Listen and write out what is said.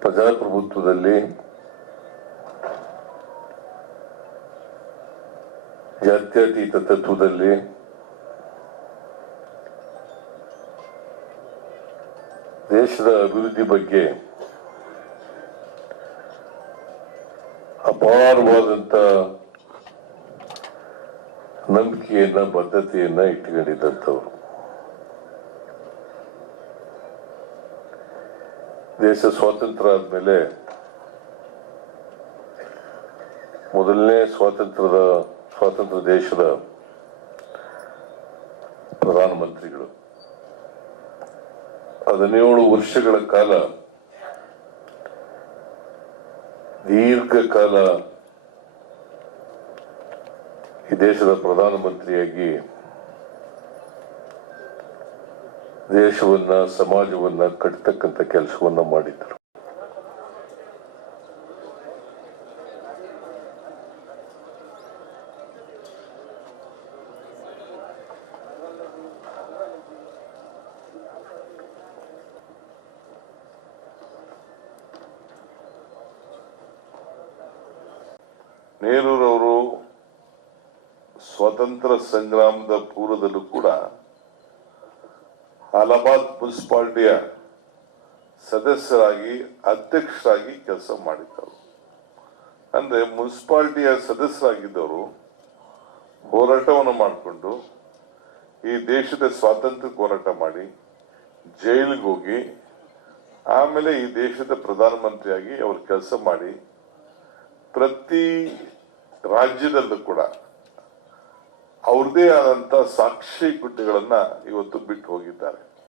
ಪ್ರಜಾಪ್ರಭುತ್ವದಲ್ಲಿ ಜಾತ್ಯತೀತ ತತ್ವದಲ್ಲಿ ದೇಶದ ಅಭಿವೃದ್ಧಿ ಬಗ್ಗೆ ಅಪಾರವಾದಂತ ನಂಬಿಕೆಯನ್ನ ಬದ್ಧತೆಯನ್ನ ಇಟ್ಕೊಂಡಿದ್ದಂಥವ್ರು ದೇಶ ಸ್ವಾತಂತ್ರ್ಯ ಆದ್ಮೇಲೆ ಮೊದಲನೇ ಸ್ವಾತಂತ್ರ್ಯದ ಸ್ವಾತಂತ್ರ್ಯ ದೇಶದ ಪ್ರಧಾನಮಂತ್ರಿಗಳು. ಹದಿನೇಳು ವರ್ಷಗಳ ಕಾಲ ದೀರ್ಘಕಾಲ ಈ ದೇಶದ ಪ್ರಧಾನಮಂತ್ರಿಯಾಗಿ ದೇಶವನ್ನ ಸಮಾಜವನ್ನ ಕಟ್ಟತಕ್ಕಂತ ಕೆಲಸವನ್ನ ಮಾಡಿದ್ರು. ನೆಹರೂರವರು ಸ್ವತಂತ್ರ ಸಂಗ್ರಾಮದ ಪೂರ್ವದಲ್ಲೂ ಕೂಡ ಅಲಹಾಬಾದ್ ಮುನ್ಸಿಪಾಲಿಟಿಯ ಸದಸ್ಯರಾಗಿ, ಅಧ್ಯಕ್ಷರಾಗಿ ಕೆಲಸ ಮಾಡಿದ್ದರು ಅಂದ್ರೆ ಮುನ್ಸಿಪಾಲಿಟಿಯ ಸದಸ್ಯರಾಗಿದ್ದವರು ಹೋರಾಟವನ್ನು ಮಾಡಿಕೊಂಡು ಈ ದೇಶದ ಸ್ವಾತಂತ್ರ್ಯ ಹೋರಾಟ ಮಾಡಿ ಜೈಲಿಗೆ ಹೋಗಿ, ಆಮೇಲೆ ಈ ದೇಶದ ಪ್ರಧಾನಮಂತ್ರಿಯಾಗಿ ಅವರು ಕೆಲಸ ಮಾಡಿ ಪ್ರತಿ ರಾಜ್ಯದಲ್ಲೂ ಕೂಡ ಅವ್ರದೇ ಆದಂತ ಸಾಕ್ಷಿ ಗುಡ್ಡೆಗಳನ್ನ ಇವತ್ತು ಬಿಟ್ಟು ಹೋಗಿದ್ದಾರೆ.